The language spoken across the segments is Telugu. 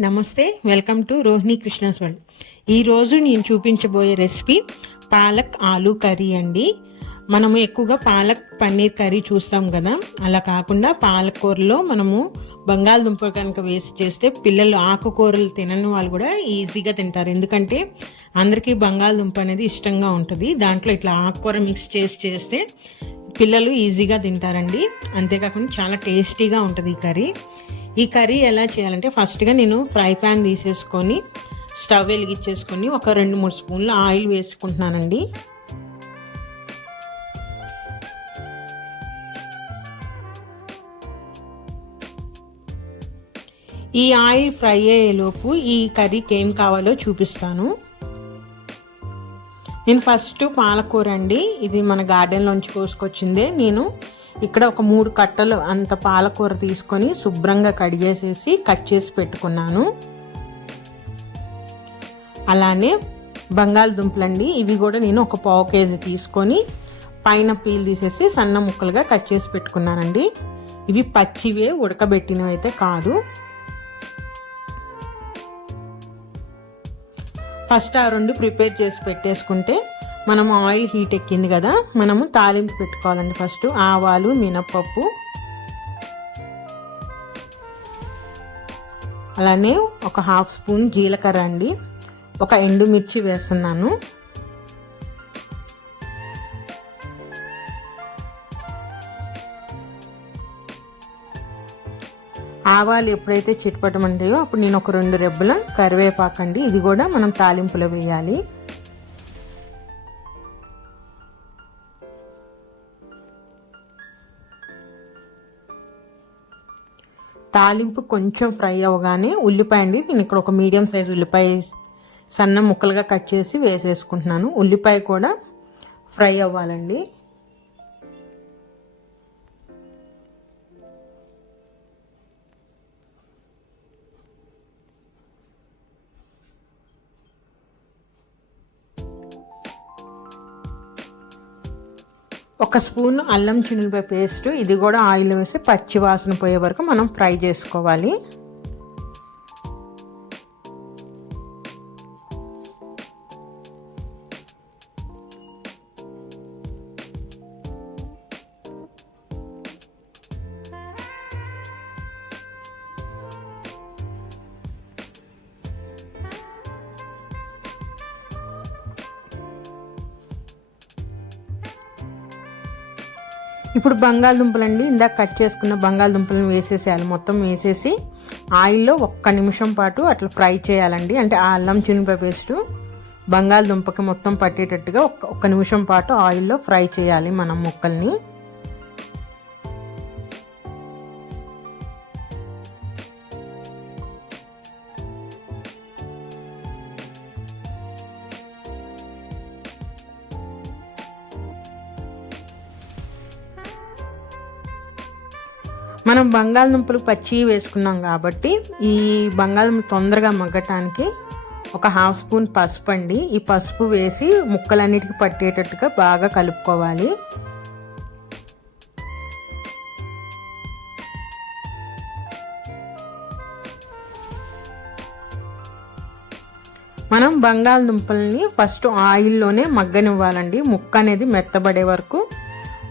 నమస్తే welcome to Rohini Krishna's world. ఈరోజు నేను చూపించబోయే రెసిపీ పాలక్ ఆలు కర్రీ అండి. మనము ఎక్కువగా పాలక్ పన్నీర్ కర్రీ చూస్తాం కదా. అలా కాకుండా పాలకూరలో మనము బంగాళదుంప కనుక వేసి చేస్తే పిల్లలు ఆకుకూరలు తినని వాళ్ళు కూడా ఈజీగా తింటారు. ఎందుకంటే అందరికీ బంగాళదుంప అనేది ఇష్టంగా ఉంటుంది. దాంట్లో ఇట్లా ఆకుకూర మిక్స్ చేసి చేస్తే పిల్లలు ఈజీగా తింటారండి. అంతేకాకుండా చాలా టేస్టీగా ఉంటుంది ఈ కర్రీ. ఈ కర్రీ ఎలా చేయాలంటే ఫస్ట్గా నేను ఫ్రై ప్యాన్ తీసేసుకొని స్టవ్ వెలిగించేసుకొని ఒక రెండు మూడు స్పూన్లు ఆయిల్ వేసుకుంటున్నానండి. ఈ ఆయిల్ ఫ్రై అయ్యేలోపు ఈ కర్రీకి ఏం కావాలో చూపిస్తాను. నేను ఫస్ట్ పాలకూర అండి. ఇది మన గార్డెన్లోంచి కోసుకొచ్చిందే. నేను ఇక్కడ ఒక మూడు కట్టలు అంత పాలకూర తీసుకొని శుభ్రంగా కడిగేసేసి కట్ చేసి పెట్టుకున్నాను. అలానే బంగాళదుంపలండి ఇవి కూడా నేను ఒక పావు కేజీ తీసుకొని పైన పీల్ తీసేసి సన్న ముక్కలుగా కట్ చేసి పెట్టుకున్నానండి. ఇవి పచ్చివే ఉడకబెట్టినవి అయితే కాదు. ఫస్ట్ ఆ రెండు ప్రిపేర్ చేసి పెట్టేసుకుంటే మనము ఆయిల్ హీట్ ఎక్కింది కదా మనము తాలింపు పెట్టుకోవాలండి ఫస్ట్. ఆవాలు మినప్పప్పు. అలానే ఒక హాఫ్ స్పూన్ జీలకర్ర అండి. ఒక ఎండుమిర్చి వేస్తున్నాను. ఆవాలు ఎప్పుడైతే చిట్పటమంటాయో అప్పుడు నేను ఒక రెండు రెబ్బల కరివేపాకండి. ఇది కూడా మనం తాలింపులో వేయాలి. తాలింపు కొంచెం ఫ్రై అవ్వగానే ఉల్లిపాయ అండి నేను ఇక్కడ ఒక మీడియం సైజ్ ఉల్లిపాయ సన్న ముక్కలుగా కట్ చేసి వేసేసుకుంటున్నాను. ఉల్లిపాయ కూడా ఫ్రై అవ్వాలండి. ఒక స్పూన్ అల్లం చిన్నులపై పేస్ట్. ఇది కూడా ఆయిల్ వేసి పచ్చి వాసన పోయే వరకు మనం ఫ్రై చేసుకోవాలి. ఇప్పుడు బంగాళదుంపలండి. ఇందాక కట్ చేసుకున్న బంగాళదుంపలను వేసేసేయాలి. మొత్తం వేసేసి ఆయిల్లో ఒక్క నిమిషం పాటు అట్లా ఫ్రై చేయాలండి. అంటే ఆ అల్లం చినుప పేస్టు బంగాళదుంపకి మొత్తం పట్టేటట్టుగా ఒక్క ఒక్క నిమిషం పాటు ఆయిల్లో ఫ్రై చేయాలి మనం ముక్కల్ని. మనం బంగాళదుంపలు పచ్చి వేసుకున్నాం కాబట్టి ఈ బంగాళదుంపలు తొందరగా మగ్గటానికి ఒక హాఫ్ స్పూన్ పసుపు అండి. ఈ పసుపు వేసి ముక్కలన్నిటికీ పట్టేటట్టుగా బాగా కలుపుకోవాలి. మనం బంగాళదుంపల్ని ఫస్ట్ ఆయిల్లోనే మగ్గనివ్వాలండి. ముక్క అనేది మెత్తబడే వరకు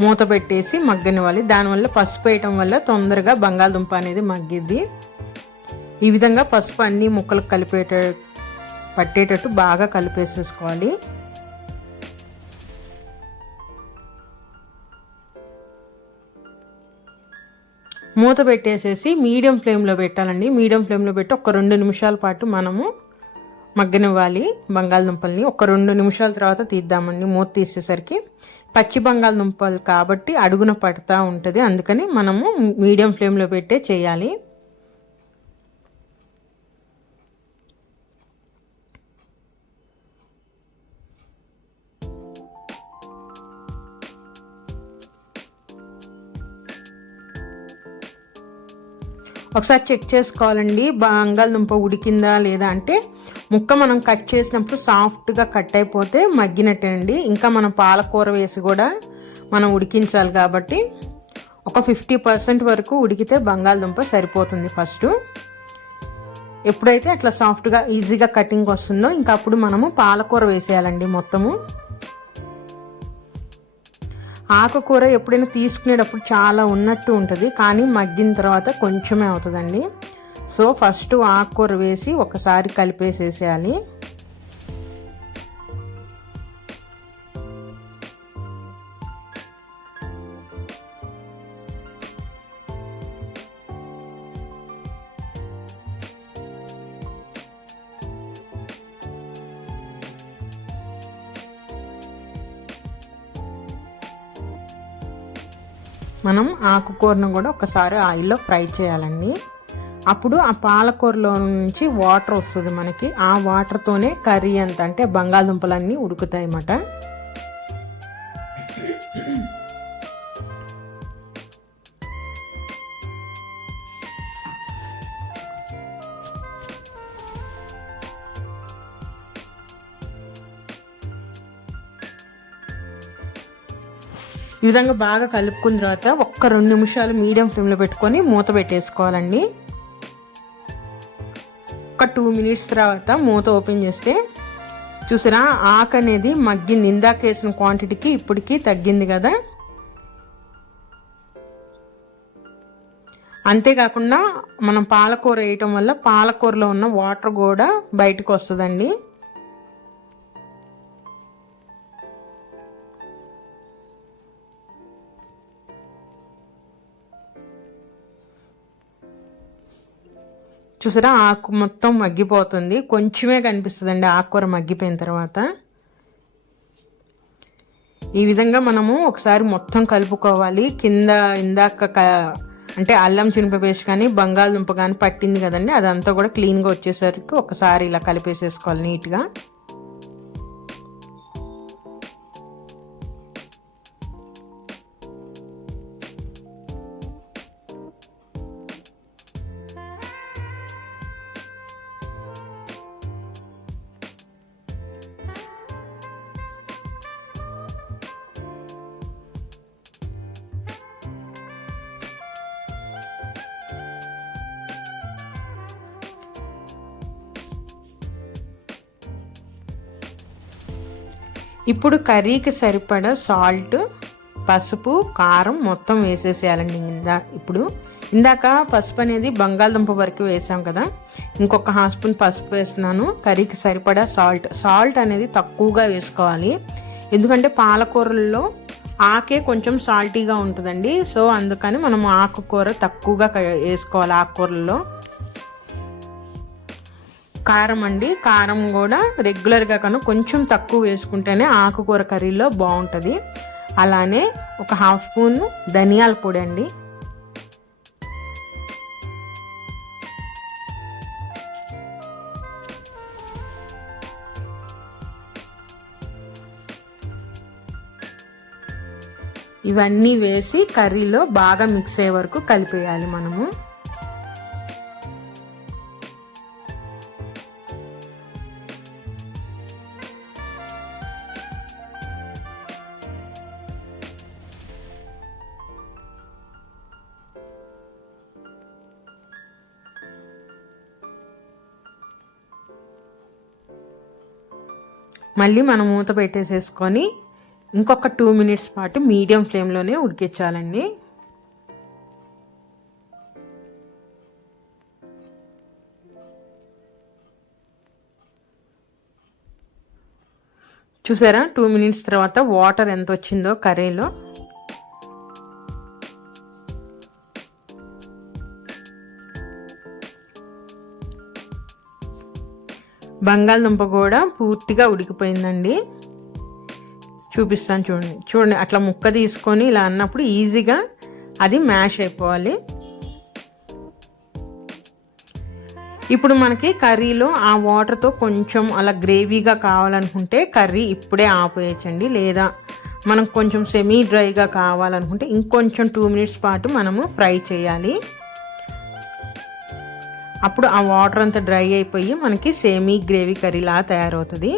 మూత పెట్టేసి మగ్గనివ్వాలి. దానివల్ల పసుపు వేయటం వల్ల తొందరగా బంగాళదుంప అనేది మగ్గిద్ది. ఈ విధంగా పసుపు అన్ని ముక్కలకు కలిపేట పట్టేటట్టు బాగా కలిపేసేసుకోవాలి. మూత పెట్టేసేసి మీడియం ఫ్లేమ్లో పెట్టాలండి. మీడియం ఫ్లేమ్లో పెట్టి ఒక రెండు నిమిషాల పాటు మనము మగ్గనివ్వాలి బంగాళదుంపల్ని. ఒక రెండు నిమిషాల తర్వాత తీద్దామండి మూత తీసేసరికి. పచ్చి బంగాళదుంపలు కాబట్టి అడుగున పడుతూ ఉంటుంది. అందుకని మనము మీడియం ఫ్లేమ్లో పెట్టే చేయాలి. ఒకసారి చెక్ చేసుకోవాలండి. బంగాళదుంప ఉడికిందా లేదా అంటే ముక్క మనం కట్ చేసినప్పుడు సాఫ్ట్గా కట్ అయిపోతే మగ్గినట్టే అండి ఇంకా మనం పాలకూర వేసి కూడా మనం ఉడికించాలి కాబట్టి ఒక ఫిఫ్టీ పర్సెంట్ వరకు ఉడికితే బంగాళదుంప సరిపోతుంది ఫస్ట్ ఎప్పుడైతే అట్లా సాఫ్ట్గా ఈజీగా కటింగ్ వస్తుందో ఇంకా అప్పుడు మనము పాలకూర వేసేయాలండి మొత్తము. ఆకుకూర ఎప్పుడైనా తీసుకునేటప్పుడు చాలా ఉన్నట్టు ఉంటుంది కానీ మగ్గిన తర్వాత కొంచెమే అవుతుందండి. సో ఫస్ట్ ఆకుకూర వేసి ఒకసారి కలిపేసేసేయాలి. మనం ఆకుకూరను కూడా ఒకసారి ఆయిల్లో ఫ్రై చేయాలండి. అప్పుడు ఆ పాలకూరలో నుంచి వాటర్ వస్తుంది మనకి. ఆ వాటర్తోనే కర్రీ అంత అంటే బంగాళదుంపలన్నీ ఉడుకుతాయి అన్నమాట. ఈ విధంగా బాగా కలుపుకున్న తర్వాత ఒక్క రెండు నిమిషాలు మీడియం ఫ్లేమ్లో పెట్టుకొని మూత పెట్టేసుకోవాలండి. ఒక టూ మినిట్స్ తర్వాత మూత ఓపెన్ చేస్తే చూసారా ఆకు అనేది మగ్గింది ఇందాక వేసిన క్వాంటిటీకి ఇప్పటికి తగ్గింది కదా. అంతేకాకుండా మనం పాలకూర వేయటం వల్ల పాలకూరలో ఉన్న వాటర్ కూడా బయటకు వస్తుందండి. చూసారా? ఆకు మొత్తం మగ్గిపోతుంది. కొంచెమే కనిపిస్తుందండి. ఆకుకూర మగ్గిపోయిన తర్వాత. ఈ విధంగా మనము ఒకసారి మొత్తం కలుపుకోవాలి. కింద ఇందాక అంటే అల్లం చినుప పేస్ట్ కానీ బంగాళదుంప కానీ పట్టింది కదండి. అదంతా కూడా క్లీన్గా వచ్చేసరికి ఒకసారి ఇలా కలిపేసేసుకోవాలి నీట్గా. ఇప్పుడు కర్రీకి సరిపడా సాల్ట్ పసుపు కారం మొత్తం వేసేసేయాలండి ఇందా ఇప్పుడు. ఇందాక పసుపు అనేది బంగాళదుంప వరకు వేసాం కదా. ఇంకొక హాఫ్ స్పూన్ పసుపు వేస్తున్నాను. కర్రీకి సరిపడా సాల్ట్. సాల్ట్ అనేది తక్కువగా వేసుకోవాలి. ఎందుకంటే పాలకూరల్లో ఆకే కొంచెం సాల్టీగా ఉంటుందండి. సో అందుకని మనం ఆకుకూర తక్కువగా వేసుకోవాలి ఆకుకూరల్లో. కారం అండి. కారం కూడా రెగ్యులర్గా కను. కొంచెం తక్కువ వేసుకుంటేనే ఆకుకూర కర్రీలో బాగుంటుంది. అలానే ఒక హాఫ్ స్పూన్ ధనియాల పొడి అండి. ఇవన్నీ వేసి కర్రీలో బాగా మిక్స్ అయ్యే వరకు కలిపేయాలి మనము. మళ్ళీ మనం మూత పెట్టేసేసుకొని ఇంకొక టూ మినిట్స్ పాటు మీడియం ఫ్లేమ్లోనే ఉడికించాలండి. చూసారా? టూ మినిట్స్ తర్వాత వాటర్ ఎంత వచ్చిందో కర్రీలో. బంగాళదుంప కూడా పూర్తిగా ఉడికిపోయిందండి. చూపిస్తాను చూడండి. చూడండి అట్లా ముక్క తీసుకొని ఇలా అన్నప్పుడు ఈజీగా అది మ్యాష్ అయిపోవాలి. ఇప్పుడు మనకి కర్రీలో ఆ వాటర్తో కొంచెం అలా గ్రేవీగా కావాలనుకుంటే కర్రీ ఇప్పుడే ఆపేయచ్చండి. లేదా మనం కొంచెం సెమీ డ్రైగా కావాలనుకుంటే ఇంకొంచెం టూ మినిట్స్ పాటు మనము ఫ్రై చేయాలి. అప్పుడు ఆ వాటర్ అంతా డ్రై అయిపోయి మనకి సేమీ గ్రేవీ కర్రీలా తయారవుతుంది.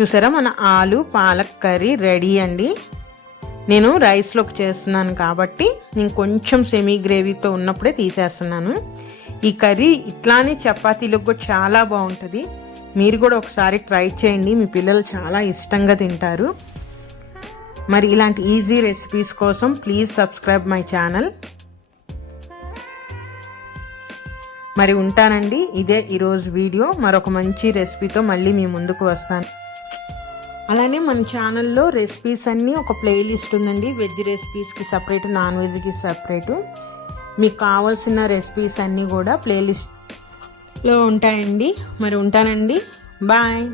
చూసారా మన ఆలు పాలక్ కర్రీ రెడీ అండి. నేను రైస్లోకి చేస్తున్నాను కాబట్టి నేను కొంచెం సెమీ గ్రేవీతో ఉన్నప్పుడే తీసేస్తున్నాను. ఈ కర్రీ ఇట్లానే చపాతీలకు కూడా చాలా బాగుంటుంది. మీరు కూడా ఒకసారి ట్రై చేయండి. మీ పిల్లలు చాలా ఇష్టంగా తింటారు. మరి ఇలాంటి ఈజీ రెసిపీస్ కోసం ప్లీజ్ సబ్స్క్రైబ్ మై ఛానల్ మరి ఉంటానండి ఇదే ఈరోజు వీడియో మరొక మంచి రెసిపీతో మళ్ళీ మీ ముందుకు వస్తాను. అలానే మన ఛానల్లో రెసిపీస్ అన్నీ ఒక ప్లేలిస్ట్ ఉందండి. వెజ్ రెసిపీస్కి సపరేట్ నాన్ వెజ్కి సపరేటు మీకు కావాల్సిన రెసిపీస్ అన్నీ కూడా ప్లేలిస్ట్లో ఉంటాయండి. మరి ఉంటానండి. బాయ్